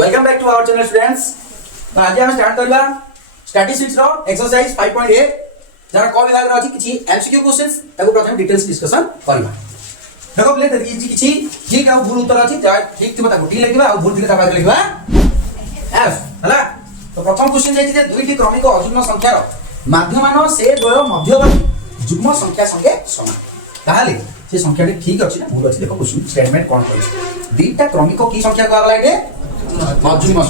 Welcome back to our channel students. तो आज हम स्टार्ट करबा स्टैटिस्टिक्स रो एक्सरसाइज 5.8 जरा को विभाग रो अछि किछि एमसीक्यू क्वेश्चंस ताको प्रथम डिटेल्स डिस्कशन करबा। देखो प्ले तरी किछि ठीक आ भूल उत्तर अछि जा ठीक थिबा ताको डी लिखबा आ भूल थिले ता बाद लिखबा एफ हला। तो प्रथम क्वेश्चन जाय जे दुईटी क्रमिक अजुग्म संख्या रो माध्यमान से द्वय मध्यवर्ती जुग्म संख्या संगे समान ताहाले से संख्याटी ठीक अछि ना भूल अछि। देखो क्वेश्चन स्टेटमेंट कोन कहै दुईटा क्रमिक की संख्या को आगला एटे अजुग्म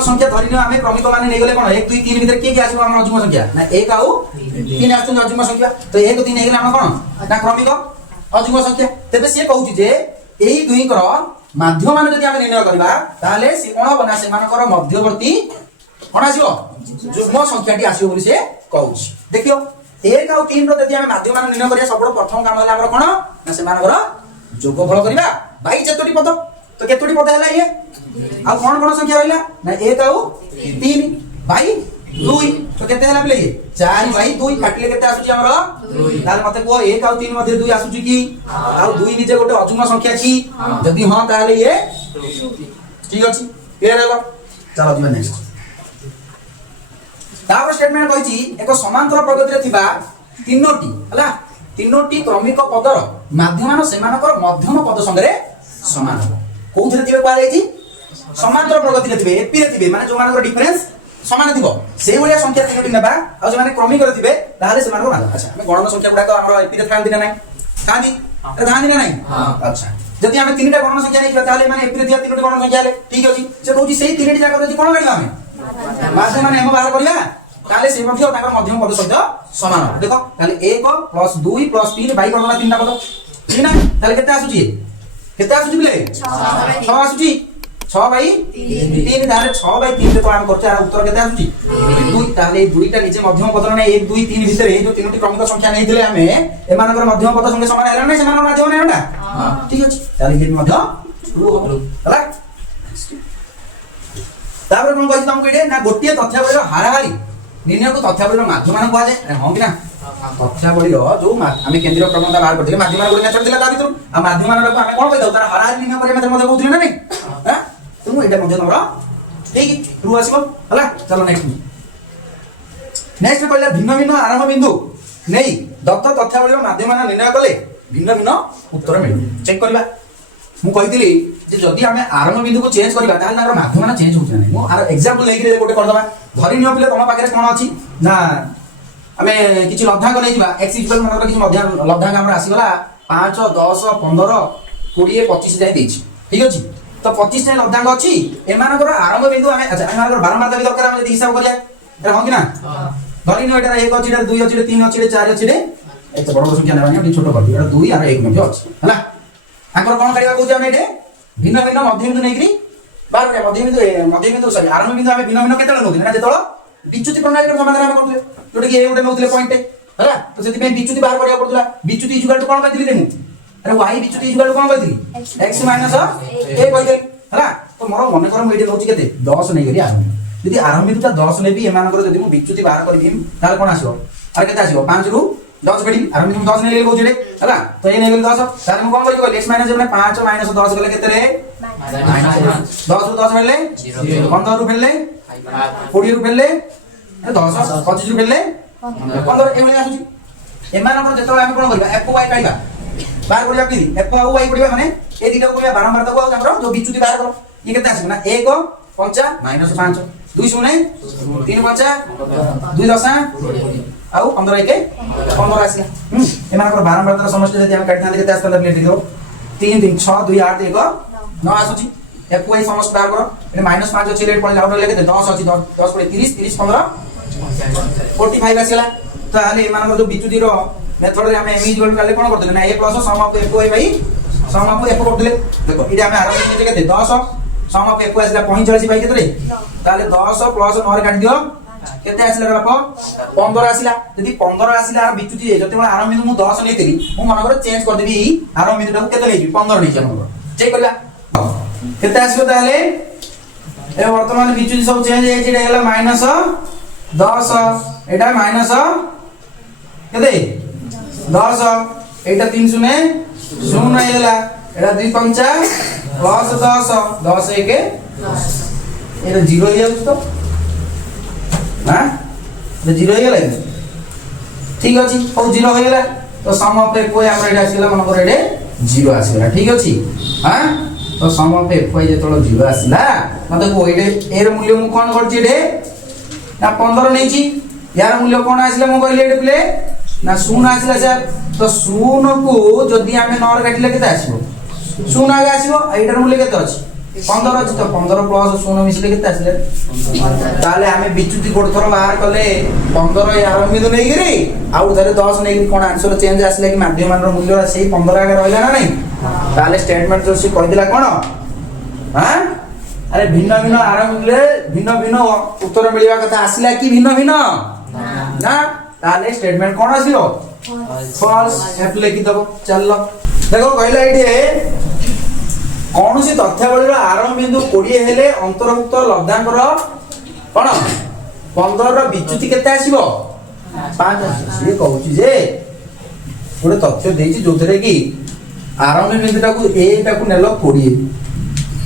संख्या धरिनो आमे क्रमिक माने नै गले कोन 1 2 3 भीतर के आसीबो हम अजुग्म संख्या ना 1 आउ 3 आछन अजुग्म संख्या। तो 1 3 नै गले हम कोन ना क्रमिक अजुग्म संख्या। तेबे से कहउची जे एही दुई कर माध्य मान जदि आमे निर्णय करबा ताले से कोन बना से मानकर मध्यवर्ती कोन आसीबो जुग्म संख्याटी आसीबो बोली से कहउची। देखियो 1 आउ 3 रो जदि आमे माध्य मान निर्णय करिया सबरो प्रथम काम होला हमर कोन ना से मानकर जोगफल करबा बाई जेतोटी पद। तो केतोटी पद हला ये आ कोन संख्या रहला ना 1 आउ 3 बाई 2 तो केते हला प्ले 4 बाई 2 काटले केते आसुची हमर 2 ताल मते को 1 आउ 3 मध्ये 2 आसुची की आ 2 निजे गोटे अजुग्म संख्या छी जदी हां ताले ये ठीक अछि क्लियर हला। चलो दिबा नेक्स्ट तापर स्टेटमेंट कहिची एक समांतर प्रगति रे थिबा तीनोटी हला तीनोटी क्रमिक पदर माध्यमान सेमानकर मध्यम पद संगे समान हो कोउथरे दिबे पा जायची समांतर प्रगति रे थिबे एपी रे थिबे माने जो मानकर डिफरेंस समान थिबो सेही भलिया संख्या तीनोटी नेबा आ जे माने क्रमिक रे थिबे ताहाले से मानकर मान। अच्छा हम गणन संख्या गुडा तो हमर एपी रे थांदी ना नै थांदी थांदी ना नै अच्छा जदि हम तीनटा गणन संख्या नै ताहाले माने एपी रे दिया तीनोटी गणन संख्या ले ठीक अछि से कहउची सेही तीनोटी जागा जदि कोन काढिबा हम माध्य माने हम बाहर करिया ताले से मध्य ताकर मध्यम पद सहित समान हो। देखो ताले 1 + 2 + 3 बाई गणना तीनटा पद ठीक ना ताले केते आसुची केते आसुची बिले 6 आसुची 6 बाई 3 ताले 6 बाई 3 तो हम करछा उत्तर केते आसुची 2 ताले दुईटा नीचे मध्यम पद नै 1 2 3 भीतर ए जो तीनोटी क्रमिक संख्या नै दिले हमें एमानकर मध्यम पद संगे समान हैला नै समान माध्यम नै हटा ठीक अछि ताले जे मध्य हला। तापर कोन कहि तुमको एटे ना गोटिए तथ्यावली हाराहारी निर्णय को तथ्यावली माध्यमान को जाए हां कि ना तथ्यावली जो हमें केंद्रीय क्रमता बाहर करथिले माध्यमान को नेचर दिला ता भितर आ माध्यमान को हमें कोन कहै तार हाराहारी निर्णय करे मते मते कहउथिले ना नै हां तुम एटा मध्य नम्बर ठीक ट्रू आसीबो हला। चलो नेक्स्ट कहला भिन्न भिन्न आरंभ बिंदु नै दत्त तथ्यावली माध्यमान निर्णय कले भिन्न भिन्न उत्तर मिल चेक करबा। मु कहितली जे जदि हमें आरंभ बिंदु को चेंज करबा ताले तार माध्यमान चेंज होछ नै। मु आर एग्जांपल लेके गोटे कर दबा धरि नियो पिले तम पाखरे कोन अछि ना हमें किछि लब्धांक नै जिबा x इक्वल मनकर किछि मध्य लब्धांक हमरा आसी गला 5 10 15 20 25 जाय देछि ठीक अछि। तो 25 नै लब्धांक अछि एमानकर आरंभ बिंदु हमें अच्छा एमानकर बारंबारता भी दरकार हम जदि हिसाब करिया रे हां कि ना धरि नियो एटा 1 अछि 2 अछि 3 अछि 4 अछि एत बड़ बड़ संख्या नेबानी हम छोटो कर दियो 2 और 1 मध्ये अछि हला। आकर कोन करिया कहू जे हम एटे भिन्न भिन्न मध्य बिंदु नै करी बार बार मध्य बिंदु सॉरी आरंभ बिंदु हमें भिन्न भिन्न केतला नोथि ना जेतोळ विच्युति प्रणाली रो समाधान हम करथले जोटे कि ए उडे नोथले पॉइंट हला। तो सेति पे विच्युति बाहर करिया पड़तला विच्युति इक्वल टू कोन कहथिली रे मु अरे y विच्युति इक्वल टू कोन कहथिली x - a कहथिली हला। तो मोर मने कर मु एटे नोथि केते 10 नै करी आरंभ यदि आरंभ बिंदुटा 10 नै भी एमानकर जदि मु विच्युति बाहर करि दिम ताले कोन आसीबो अरे केते आसीबो 5 रु 10 बेडी आरंभ बिंदु 10 नै ले कहू जेडे हला। तो ए नै गेल 10 ताले मु कोन करि को x - माने 5 - 10 गेले केते रे 10 रु 10 बेले 15 रु बेले 20 रु बेले 10 25 रु बेले 15 एमले आसुची एमानकर जेतोळे हम कोन करबा f y काइबा बाहर करिया कि f और y पडिबा माने ए दिटा को बारंबार तको हमरो जो विच्युति बाहर करो ये केते आसी ना 1 5 -5 2 0 3 5 2 10 आउ 15 1 15 आसी एमानकर बारंबार तर समस्या जदि हम काटना केते आस्ता प्लेट दियो 3 3 6 2 8 1 9 आसुची f y समस्त बाहर करो ए -5 अछि रेट पडला आउट लेके 10 अछि 10 पडे 30 30 15 45 आसीला। तो हाले एमानकर जो विच्युति रो मेथड रे हम m इक्वल काले कोन करथले ना a plus sum of f y by sum of f करथले। देखो इडे हम आरंभ बिंदु केते 10 सम ऑफ f आसीला 45 बाई केते रे ताले 10 प्लस 9 रे काट दियो केते आसीला बाप 15 आसीला। यदि 15 आसीला आर विच्युति जते मला आरंभ बिंदु मु 10 नेतिली मु मन कर चेंज कर देबी आरंभ बिंदु को केते लेबी 15 नै हम चेक करला केते आसीबो ताले ए वर्तमान विच्युति सब चेंज हे छै डेला -10 एटा माइनस केते 10 एटा 3 0 0 हेला एटा 2 5 प्लस 10 10 1 ये 0 हो जाउछ तो हां ये 0 हो गेला ठीक अछि ओ 0 हो गेला तो सम ऑफ f y हमर एटा आसीला मन कर एडे 0 आसीला ठीक अछि हां तो सम ऑफ f y जे तोलो 0 आसीला मते को एडे एर मूल्य मु कोन करछि एडे ना 15 नेछि यार मूल्य कोन आसीला मु कहले एडे प्ले ना 0 आसीला सर तो 0 को जदी हमें नर काटिले केते आसीबो 0 आगे आसीबो एटार मूल्य केते अछि 15 अछि तो 15 प्लस 0 मिसले केते आसीले ताले हमें बिचुति कोड थरो बाहर कले 15 यार बिंदु नै गिरी आउ धरे 10 नै गिरी कोन आंसर चेंज आसीले कि माध्यमान रो मूल्य सेही 15 आगे रहला ना नहीं ताले स्टेटमेंट जो से कहि दिला कोन हां अरे भिन्न भिन्न आर मूल्य भिन्न भिन्न उत्तर मिलिबा कथा आसीला कि भिन्न भिन्न ना ताले स्टेटमेंट कोन आसीलो फॉल्स एफ लिखि दबो चललो देखो कहला एठी कौन सी तथ्यावली आरंभ बिंदु 20 हेले अंतर्भुक्त लब्धांकर कोन 15 रो विच्युति केते आसीबो 5 आसी कहूची जे गोटे तथ्य देछि जोथरे कि आरंभ बिंदुटा को ए टा को नेलो 20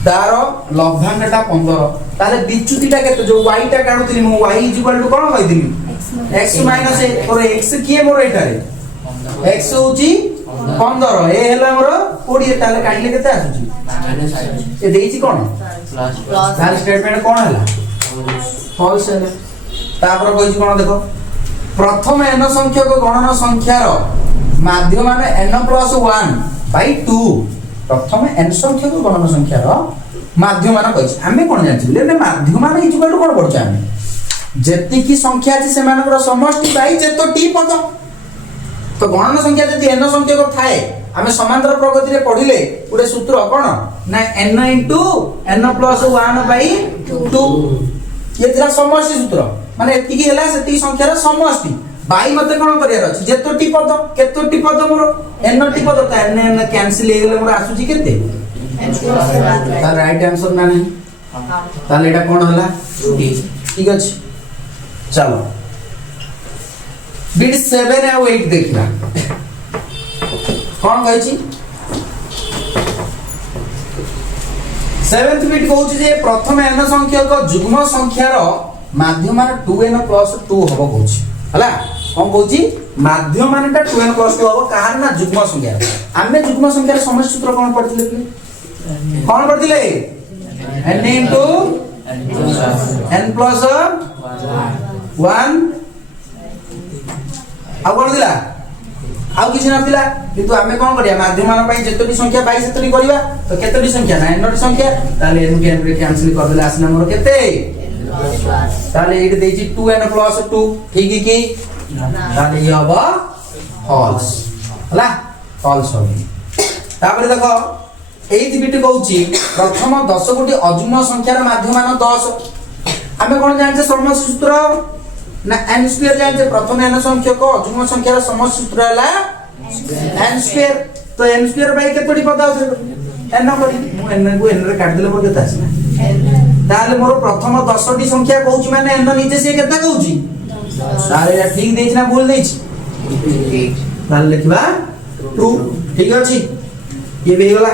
तार लब्धांकटा 15 ताले विच्युतिटा केते जो y टा काढुतली मु y कोन कहिदिली x a और x किए मोर एटारे x होची 15 ए हला मोर 20 ताले काढले केते आसुची ए देइछि कोन प्लस तार स्टेटमेंट कोन हला फॉल्स है तापर कहिछि कोन देखो प्रथम n संख्यक गणन संख्यार माध्यमान n + 1 / 2 प्रथम n संख्यक गणन संख्यार माध्यमान कहिछि हमें कोन जानछि ले माध्यमान इक्वल टू कोन पड़छ हमें जेति की संख्या अछि से मानकर समष्टि बाई जेतो टी पद तो गणन संख्या जति n संख्या को थाए हमें समांतर प्रगति रे पढिले पुरे सूत्र कोन ना n * n + 1/2 ये जरा समष्टि सूत्र माने एति की हला सेति संख्यार समष्टि बाई मते कोन करियार अछि जेतोटी पद केतोटी पद मोर n टी पद त n कैंसिल हे गेले मोर आसुची केते त राइट आंसर ना नहीं ताले एटा कोन हला ठीक अछि चलो बिट 7 और 8 देखिला कौन कहछि 7th बिट कहछि जे प्रथम n संख्यक जुग्म संख्यार माध्यमान 2n + 2 हबो कहछि हला कौन कहछि माध्यमानटा 2n + 2 हबो कहार ना जुग्म संख्या आमे जुग्म संख्यार समष्टि सूत्र कोन पढिले कोन पढिले n * n + 1 आ कोन दिला आ किछ न दिला किंतु हमें कोन करिया माध्यमान पई जेतोटी संख्या 22 सेतोटी करिवा तो केतोटी संख्या ना n संख्या ताले n के n रे कैंसिल कर देला आसना मोर केते ताले एट देछि 2n + 2 ठीक की ताले ये हबो फॉल्स हला फॉल्स हो तापर देखो 8 बिट कहउची प्रथम 10 गोटी अजुग्म संख्यार माध्यमान 10 हमें कोन जानछे समष्टि सूत्र ना n स्क्वायर जानछे प्रथम n संख्या को अजुग्म संख्यार समष्टि सूत्र हला n स्क्वायर तो n स्क्वायर बाई केतोटी पद आछे n करी मु n को n रे काट देले मोर केता आछला ताले मोर प्रथम 10 टी संख्या कहउची माने n निजे से केता कहउची ताले या ठीक देछि ना भूल देछि ताले लिखबा ट्रू ठीक अछि ये बे गेला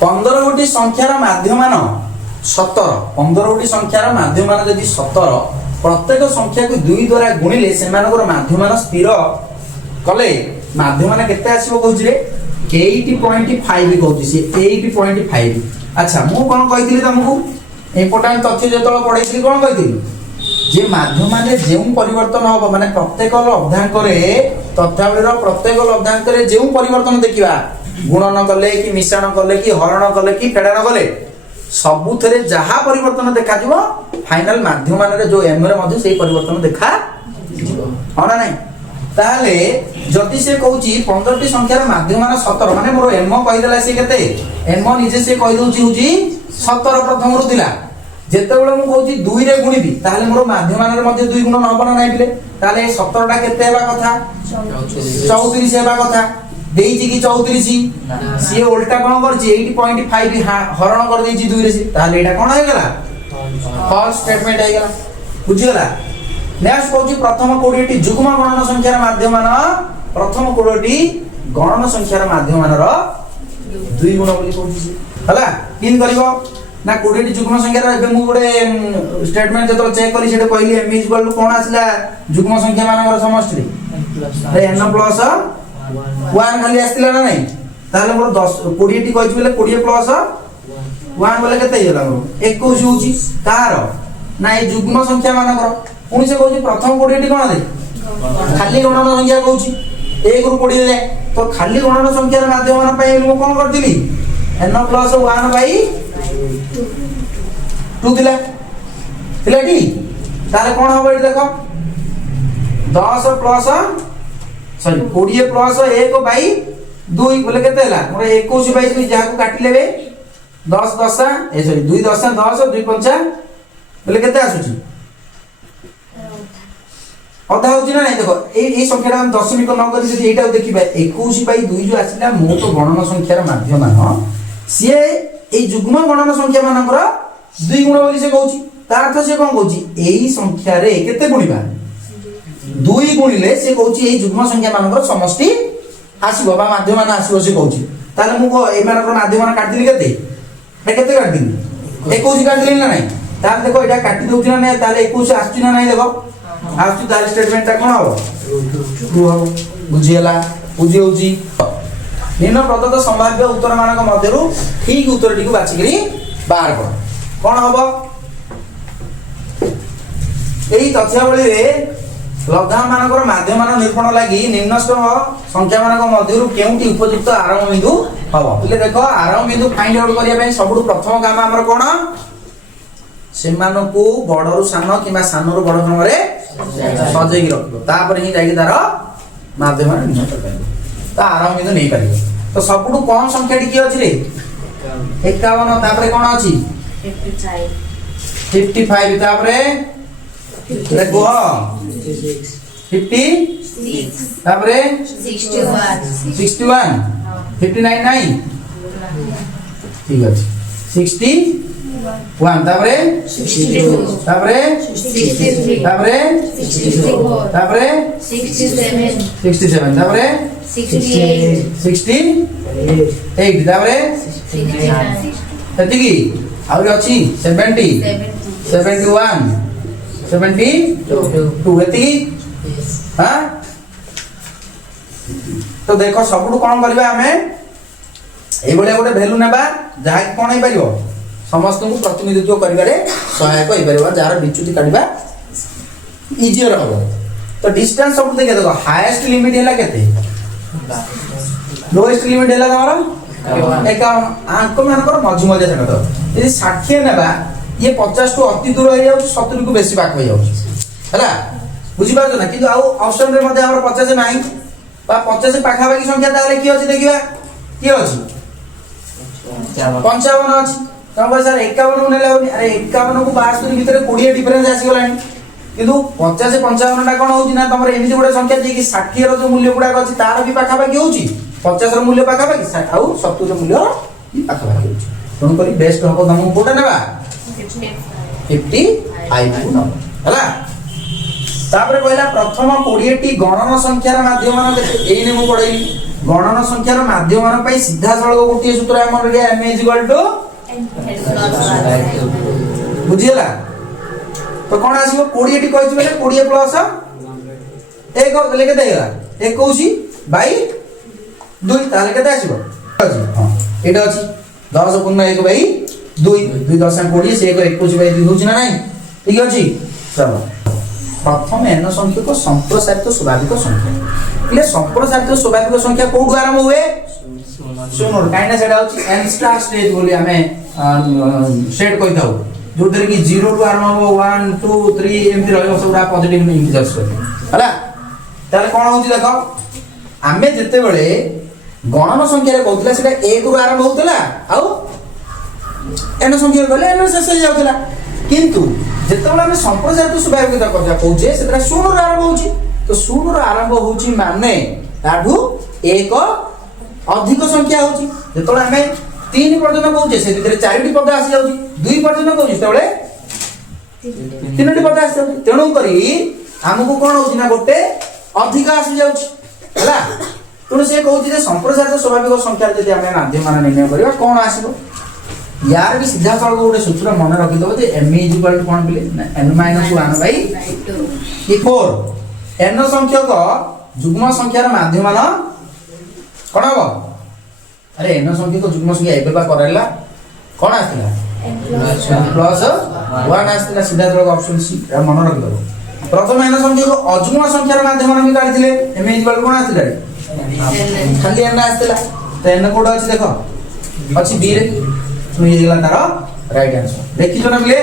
15 गोटी संख्यार माध्यमान 17 15 गोटी संख्यार माध्यमान यदि 17 प्रत्येक संख्या को 2 द्वारा गुणिले सेमानकर माध्यमान स्थिर कले माध्यमान केते आसीबो कहउछि रे 80.5 कहउछि से 80.5 अच्छा मु कोन कहितली तुमको इंपोर्टेंट तथ्य जेतलो पढैछि कोन कहितली जे माध्यमान रे जेउ परिवर्तन होबो माने प्रत्येक लब्धांक रे तथ्यावली रो प्रत्येक लब्धांक रे जेउ परिवर्तन देखिबा गुणन कले कि मिश्रण कले कि हरण कले कि फेडन कले सबुथरे जहा परिवर्तन देखा जिवो फाइनल माध्यमान रे जो m रे मध्ये सेही परिवर्तन देखा जिवो होना नहीं ताले जति से कहउची 15 टी संख्यार माध्यमान 17 माने मोर m कहि देला से केते m निजे से कहि दउची हुची 17 प्रथम रु दिला जेते बेले मु कहउची 2 रे गुणिबी ताले मोर माध्यमान रे मध्ये 2 गुण न बना नाही बिले ताले 17 टा केते हेबा कथा 34 हेबा कथा देइची कि 34 सी उल्टा कोन करची 80.5 हरण कर देइची 2 रे से ताले एटा कोन हे गेला फॉल्स स्टेटमेंट हे गेला बुझी गेला नेक्स्ट कहउची प्रथम 20 टी जुग्म गणन संख्यार माध्यमान प्रथम 20 टी गणन संख्यार माध्यमान रो दुई गुण बोली कहूची हला किन करबो ना 20 टी जुग्म संख्या रो एबे मु गोटे स्टेटमेंट जतो चेक करी सेटे कहली m इज इक्वल टू कोन आसला जुग्म संख्या मानकर समष्टि रे n प्लस 1 खाली आस्तिला ना नहीं ताले मोर 10 20 टी कहछि बोले 20 प्लस 1 बोले केते हेला मोर 21 होची तार ना ए जुग्म संख्या मानकर पुनी से कहछि प्रथम 20 टी कोन दे खाली गणन संख्या कहछि 1 रु 20 दे तो खाली गणन संख्या रे माध्यम मान पय मु कोन करतिली n प्लस 1 बाई 2 दिला टी ताले कोन होबो एठी देखो 10 प्लस सॉरी 20 प्लस 1 बाई 2 बोले केते हला मोर 21 बाई 2 जाहा को काटि लेबे 10 10 ए सॉरी 2 10 10 2 5 बोले केते आसुची अधा होची ना नहीं देखो ए संख्याटा हम दशमिक न करी जदी एटा देखिबा 21 बाई 2 जो आसिला मो तो गणन संख्यार माध्यम न सिए ए जुग्म गणन संख्या मानकर 2 गुण बोली से कहूची तार अर्थ से कोन कहूची एई संख्या रे केते गुणिबा 2 गुणिले से कहूची एई जुग्म संख्या मानकर समष्टि आसीबो बा माध्यम मान आसीबो से कहूची ताले मु को ए मानकर माध्यम मान काट दिली केते ए केते काट दिली 21 काट दिली ना नहीं तार देखो एटा काटी दोची ना नहीं ताले 21 आछी ना नहीं देखो आछी ताले स्टेटमेंट ता कोन हो ट्रू हो बुझियला बुझी होची निम्न प्रदत्त संभाव्य उत्तर मानक मध्यरु ठीक उत्तर टिकु बाछि करी बाहर कर कोन हबो एई तथ्यावली रे लब्धांश मानकर माध्यम मान निरूपण लागि निम्नतम संख्या मानक मध्यरु केउटी उपयुक्त आरंभ बिंदु हबो इले देखो आरंभ बिंदु फाइंड आउट करिया पय सबुठु प्रथम काम हमर कोन सेमानकु बडरु सान किबा सानरु बड क्रम रे सजेई रखबो तापर ही जाई तार माध्यम मान निर्णय करबो ता आरंभ बिंदु नहीं पारिबो तो सबुठु कम संख्या टी की अछि रे 51 तापर कोन अछि 55 तापरे देखो 56 तापरे 61 59 नहीं ठीक अछि 61 तापरे 62 तापरे 63 तापरे 64 तापरे 67 तापरे 68 तापरे 69 एतिकी आउरी अछि 70 71 72 एतिकी हां तो देखो सबुठु कोन करबा हमें ए बळे गोटे वैल्यू नेबा जाहा कोन हे परिबो समस्त को प्रतिनिधित्व करिबारे सहायक होई परिबा जार बिचुति काढिबा इजियर हो तो डिस्टेंस सब देखे देखो हाईएस्ट लिमिट हैला केते लोएस्ट लिमिट हैला तमरो 51 आंक मानकर मझी मझे सेटा तो यदि 60 नेबा ये 50 टू अति दूर हो जाउ 70 को बेसी बाक हो जाउ हैला बुझी पाछो ना किंतु आउ ऑप्शन रे मध्ये हमर 50 नाही बा 50 पाखा बाकी संख्या ताले की अछि देखिबा की अछि 55 अछि तब सर 51 नेला अरे 51 को 72 भीतर 20 डिफरेंस आसी गलानी किंतु 50 55 टा कोन होउची ना तमर एमिति गोटे संख्या जे कि 60 रो जो मूल्य गुडा अछि तार भी पाखा बाकी होउची 50 रो मूल्य पाखा बाकी आउ 70 रो मूल्य भी पाखा बाकी होउची तण करी बेस्ट हबो तमु कोटा नेबा 55 नो हला तापर कहला प्रथम 20 टी गणन संख्यार माध्यम मान एई ने मु पढई गणन संख्यार माध्यम मान पई सीधा सळग गोटी सूत्र हमर रे m = बुझियला तो कोन आसीबो 20 टी कहछि बेले 20 प्लस 1 लेके देला 21 बाई 2 ताले केते आसीबो हां एटा अछि 10 गुणा 1 बाई 2 2 10 20 से 1 21 बाई 2 होछि ना नहीं ठीक अछि चलो प्रथम n संख्या को संप्रसारित स्वाभाविक संख्या इले संप्रसारित स्वाभाविक संख्या कोड आरंभ हुए सुनो काइना सेडा होछि n स्टार स्टेज बोली हमें सेट कहि दाउ जो तरे कि 0 टू आरंभ हो 1 2 3 एमति रहयो सबडा पॉजिटिव इंटीजर्स हला ताले कोन होछि देखो आमे जते बेले गणन संख्या रे कहतला सेटा 1 रु आरंभ होतला आउ n संख्या गले n शेष हो जाउतला किंतु जेतबेला हम संप्रसारित स्वाभाविक करजा कहूचे सेटा 0 रु आरंभ होछि तो 0 रु आरंभ होछि माने ताठू एक अधिक संख्या होछि जेतबेला हमें 3 पर्यंत कहूचे से भितर 4 टी पद आसी जाउछि 2 पर्यंत कहूछि तबले 3 टी पद आसी जाउछि तेणु करी हमकु कोन होछि ना गोटे अधिक आसी जाउछि हला तेणु से कहूँ संप्रसारित स्वाभाविक संख्या जब आम माध्यम मान निर्णय करवा कौन आसो यार भी सीधा सड़क गोटे सूत्र मन रखिदेव एम इक्वल टू कौन बोले N minus one by 4 N संख्यक जुग्म संख्यार माध्यम मान कौन हम अरे एन संख्यक जुग्म संख्या एवं कराला कौन आसला प्लस वन आसला सीधा सड़क ऑप्शन सी मन रखिदेव प्रथम एन संख्यक अजुग्म संख्यार माध्यम भी काढ़ी एम इक्वल कौन आसला खाली एन आसला तो एन कोड अच्छी देख अच्छी बी रे तो ये गला तार राइट आंसर देखियो ना मिले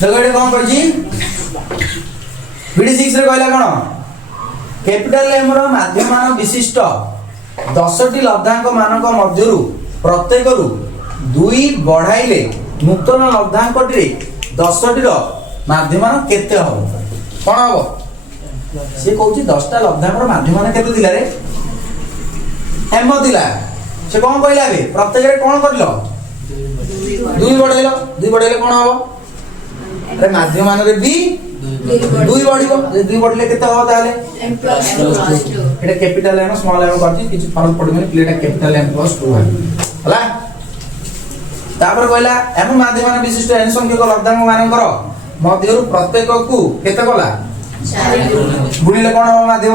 जगड़े कौन करजी बीडी 6 रे कहला कोन कैपिटल एम रो माध्यमान विशिष्ट 10 टी लब्धांक मानक मध्यरु प्रत्येक रु 2 बढ़ाइले नूतन लब्धांक टी 10 टी रो माध्यमान केते हो कोन हो से कहूँ 10टा लब्धांक माध्यम केते दिला रे एम दिला से कौन कहला बे प्रत्येक रे कौन करलो 2 बढ़ेले कौन हो अरे माध्यम मान रे बी 2 बढ़िबो 2 बढ़ले केते हो ताले m प्लस 2 एटा कैपिटल एम स्मॉल एम करछि किछ फरक पड़िबो प्लेटा कैपिटल एम प्लस 2 हला तापर कहला एम माध्यम मान विशिष्ट n संख्यक लब्धांक मानकर मध्यरु प्रत्येक को केते कला गुणिले कौन हो माध्यम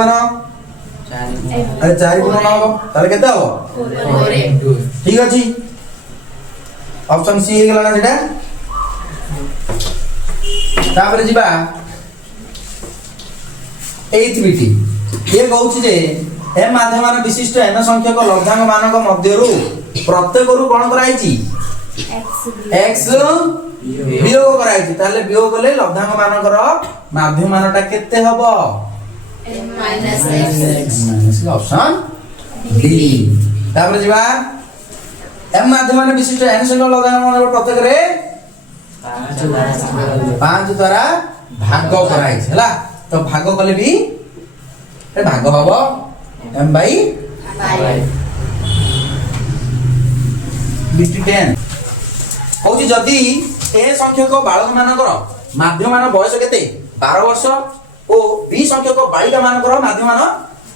अरे 4 गुण हो ताले केते हो ठीक अछि ऑप्शन सी हे गला ना सेटा तापर जिबा 8th बीटी ये कहूछि जे एम माध्यमान विशिष्ट n संख्यक लब्धांक मानक मध्यरु प्रत्येक रु कोन कराइछि x वियोग कराइछि ताले वियोग ले लब्धांक मानकर माध्यम मानटा केते हबो n - x ऑप्शन डी तापर जिबा m माध्यमान विशिष्ट n संख्यक लब्धांक मानक प्रत्येक रे 5 द्वारा भाग कराइछि हला तो भाग कले भी ए भाग हबो m बाई 5 बीटी 10 कहूँ जदि ए संख्यक बालक मानकर माध्यमान बयस केते 12 वर्ष और बी संख्यक बालिका मानकर माध्यमान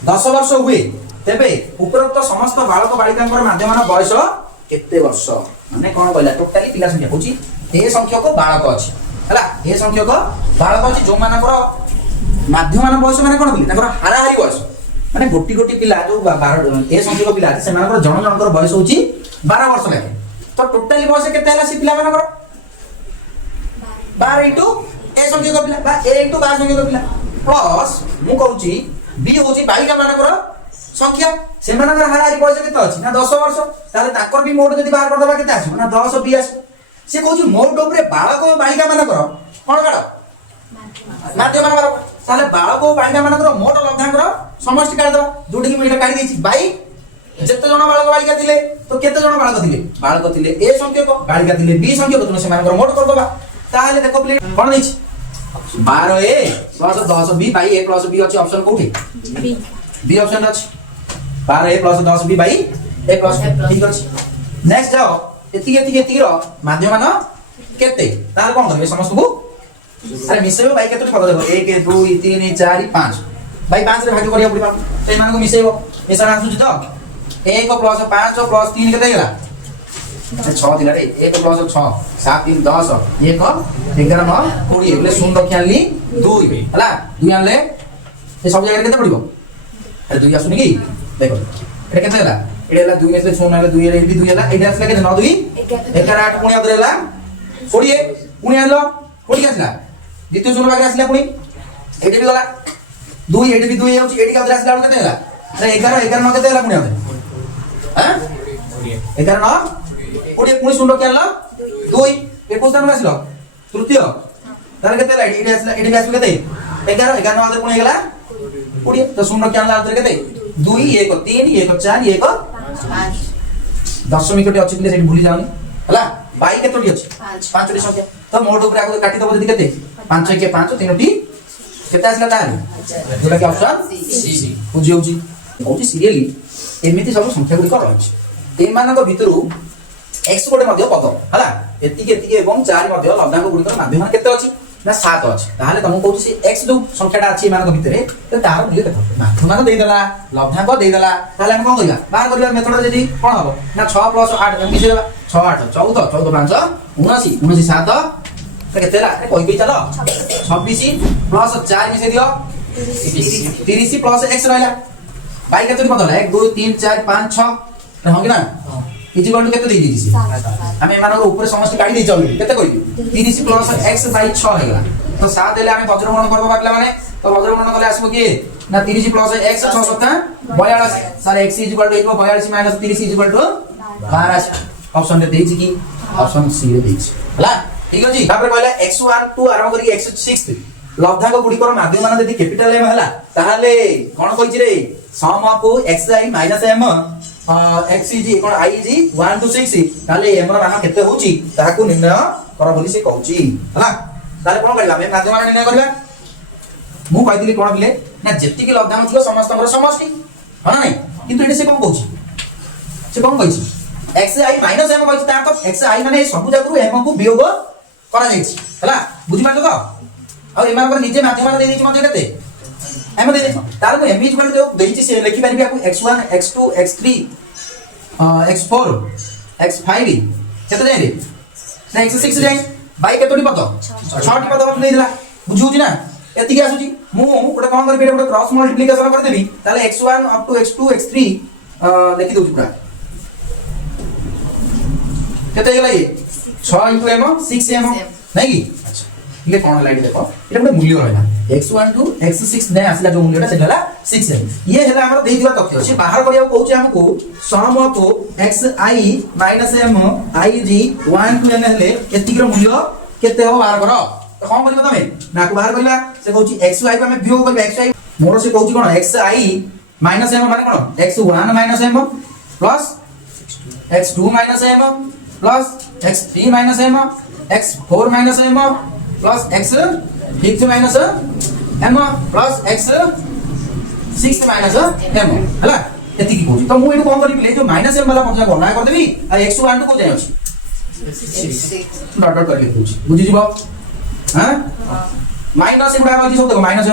10 वर्ष हुए तेबे उपरोक्त समस्त बालक बालिकांकर माध्यमान बयस केते वर्ष माने कोन कहला टोटली पिला संख्या होची ए संख्यक बालक अछि हला ए संख्यक बालक अछि जो मानकर माध्यमान बयस माने कोन बोली ताकर हाराहारी बयस माने गोटी गोटी पिला जो 12 ए संख्यक पिला से मानकर जनकर बयस होची 12 वर्ष लागे तो टोटली बयस केते हला से पिला मानकर 12 इनटू ए संख्यक पिला बा ए इनटू 12 संख्यक पिला प्लस मु कहूची बी होची बालिका मानकर संख्या से मानकर हाराहारी बयस केते अछि ना 10 वर्ष ताले ताकर भी मोड जदी बाहर कर दबा केते आसी ना 10 20 से कहूची मोड ऊपर बालक और बालिका मानकर कोन बाड़ माध्यम मानकर ताले बालक और बालिका मानकर मोड लब्धांकर समष्टि काढ दबा जोडी कि एटा काढी देछि बाई जेते जण बालक बालिका थिले तो केते जण बालक थिले ए संख्यक बालिका थिले बी संख्यक तुम से मानकर मोड कर दबा ताले देखो प्ले कोन देछि 12 A plus 10 B by A plus B अछि ऑप्शन कोठी बी बी ऑप्शन अछि 12 A plus 10 B by A plus ठीक अछि नेक्स्ट जाओ एति रो माध्यम मान केते तार कोन करबे समस्त को अरे मिसेबो बाई केते पद देखो 1 2 3 4 5 बाई 5 रे भाग करिया पड़िबा ते मान को मिसेबो मिसा आसुची तो 1 प्लस 5 प्लस 3 केते गेला 6 दिला रे 1 प्लस 6 7 3 10 1 11 9 20 बोले शून्य रखि आनली 2 हला 2 आनले ए सब जगह केते पड़िबो अरे 2 आसुनी की देखो एटा केते गेला एला 2 में से 6 नाले 2 रे भी 2 हला एटा आसला केते 9 2 11 8 पुणी आदरेला 20 पुणी आनलो पुणी आसला द्वितीय शून्य बाकी आसला पुणी एटी भी गला 2 एटी भी 2 होची एटी का आदरे आसला केते गेला अरे 11 11 9 केते गेला पुणी आदरे हां 11 9 पुणी पुणी शून्य केला 2 21 मान आसलो तृतीय तार केते लाइट एटी आसला एटी आसला केते 11 11 9 आदरे पुणी गेला पुणी तो शून्य केला आदरे केते 2 1 3 1 4 1 5 दशमिक टी अछि सेठी भूली जाउनी हला बाई केतोटी अछि 5 टी संख्या तो मोड ऊपर आगो काटी दबो जदी केते 5 के 5 3 टी केते आसला तार जोटा के ऑप्शन सी बुझी होची होची सीरियली एमिति सब संख्या गुडी कर अछि ए मानक भितरु x गोटे मध्य पद हला एतिके एतिके एवं 4 मध्ये लब्धांक गुणिकर माध्यम केते अछि ना 7 अछि ताहाले तुम कहू छी x जो संख्याटा अछि मानक भितरे तो तार मूल्य केते माध्यम दे देला लब्धांक दे देला ताहाले हम कोन करिया बाहर करिया मेथड जदी कोन हबो ना 6 + 8 मिसे देबा 6 8 14 14 5 79 79 7 केते ला कोइ भी चलो 26 + 4 मिसे दियो 30 + x रहला बाई केते बदला 1 2 3 4 5 6 हो कि ना इक्वल टू केते दे दिसी हमें मानो ऊपर समस्त काढी दे चलू केते कोइ 30 + x / 6 हेला तो 7 देले हमें वज्रगणन करबा बाटला माने तो वज्रगणन करले आसीबो कि ना 30 + x 6 7 42 सर x = 42 - 30 = 12 ऑप्शन दे देछि कि ऑप्शन सी रे देछि हला ठीक अछि तापर कहला x1 2 आरंभ करी x6 लब्धांक गुडी कर माध्यम मान यदि कैपिटल m हला ताहाले कोन कहि रे sum of xi - m xg कोन ig 1 to 6 ताले m ର मान केते होची ताहाकू निर्णय कर बोली से कहूची हला ताले कोन करला हम माध्यम मान निर्णय करबा मु कहिदिली कोन बिले ना जेति के लब्धांक थियो समस्त हमर समष्टि हना नै किंतु एटे से कोन कहूची से कोन कहूची xi - m कहूची ता तो xi माने सब जागरु m को वियोग करा जाईची हला बुझि मारलो तो आ एमान पर निजे माध्यम मान दे देची मते केते एम दे देची तार को m इक्वल टू देची से लिखि पारिबी आपु x1 x2 x3 x4 x5 केते जाय रे ना x6 जाय बाई केतोडी पद 6 टी पद दे दिला बुझुची ना एति के आसुची मु गोटे कोन करबी गोटे क्रॉस मल्टीप्लिकेशन कर देबी ताले x1 up to x2 x3 लिखि दोची पुरा केते गेला ये 6 * m 6m नै की अच्छा ये कोन लाइट देखो एटा गोटे मूल्य रहला x1 टू x6 नै आसला जो मूल्यटा सेटा 6 है ये हेला हमर देइ दिबा तथ्य से बाहर करिया कहूची हमको सम of xi - m ig 1 to n हेले एतिक रो मूल्य केते हो बाहर करो तो कोन करबा तमे ना को बाहर करला से कहूची xi को हमें वियोग करबा xi मोर से कहूची कोन xi - m माने कोन x1 - m plus x2 - m plus x3 - m x4 - m plus x 5 minus m plus x 6 minus m हला एति की कहू तो मु एटु कोन करी ले जो माइनस m वाला पंजा गणना कर देबी आ x1 को जाय अछि 6 डॉट डॉट करके कहू बुझि जिवो हां माइनस एगुडा रहि सब देखो माइनस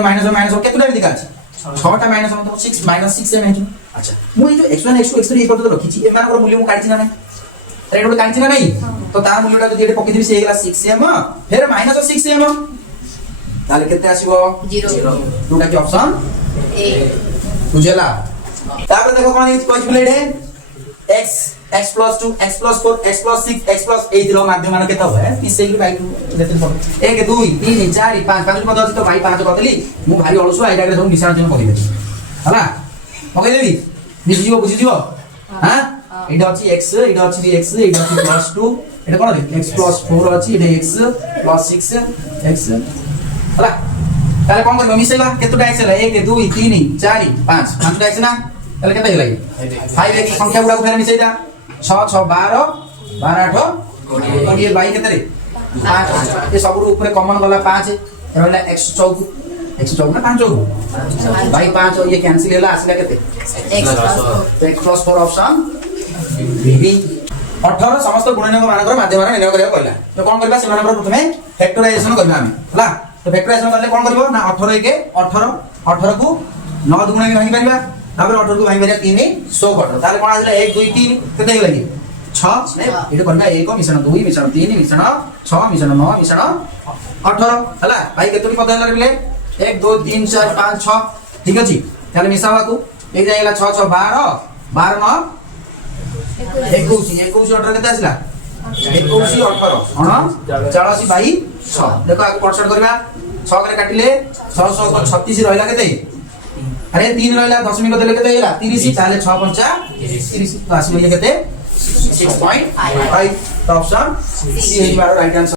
केतुडा दिखा अछि 6 टा माइनस हम तो 6 माइनस 6 m अच्छा मु ए जो x1 x2 x3 इक्वल तो रखिछि ए मानकर मूल्य मु काढि छिना नै रेड वाला कांची ना नहीं तो तार मूल्यटा जदी एटे पकि दिबी से हेला 6m फिर माइनस 6m ताले केते आसीबो 0 टूटा की ऑप्शन ए बुझेला तापर देखो कोन इज पॉसिबल है x x + 2 x + 4 x + 6 x + 8 रो माध्यम मान केते होय इसे की बाई 2 देते 1 2 3 4 5 5 पद अछि तो बाई 5 करदेली मु भारी अलसु आइडा के सब निशान चिन्ह कहि देती हला पकइ देबी बुझि जिवो हां एटा अछि x एटा अछि x एटा अछि +2 एटा कोन रे x + 4 अछि एटा x + 6 x हला ताले कोन करबो मिसेला केतुटा x हला 1 2 3 4 5 5टा x ना ताले केते हेला 5 एक संख्या गुडा को फेर मिसेइदा 6 6 12 12 8 और ये बाई केते रे 5 ये सब ऊपर कॉमन वाला 5 रहला x चौक ना 5 चौक बाई 5 और ये कैंसिल होला आसिला केते x + 4 ऑप्शन बीबी 18 समस्त गुणनक मानकर माध्यम रे निर्णय करिया कहला तो कोन करबा से मानकर प्रथमे फैक्टराइजेशन करबा हम हला तो फैक्टराइजेशन करले कोन करबो ना 18 1 18 18 को 9 दुगुणा में भागी परिबा तापर 18 को भागी परिबा 3 16 18 ताले कोन आइला 1 2 3 केते हेला की 6 एटा करबा 1 मिश्रण 2 मिश्रण 3 मिश्रण 6 मिश्रण 9 मिश्रण 18 हला भाई केतोरी पद हेला रे 1 2 3 4 5 6 ठीक अछि ताले मिसावा को एक जाइला 6 6 12 12 9 21 18 केते आसला 21 18 40 बाई 6 देखो आगे परसेंट करबा 6 करे काटिले 6 6 को 36 रहला केते अरे 3 रहला दशमिक देले केते हेला 30 ताले 6 5 30 तो आसी केते 6.5 तो ऑप्शन सी हे बारो राइट आंसर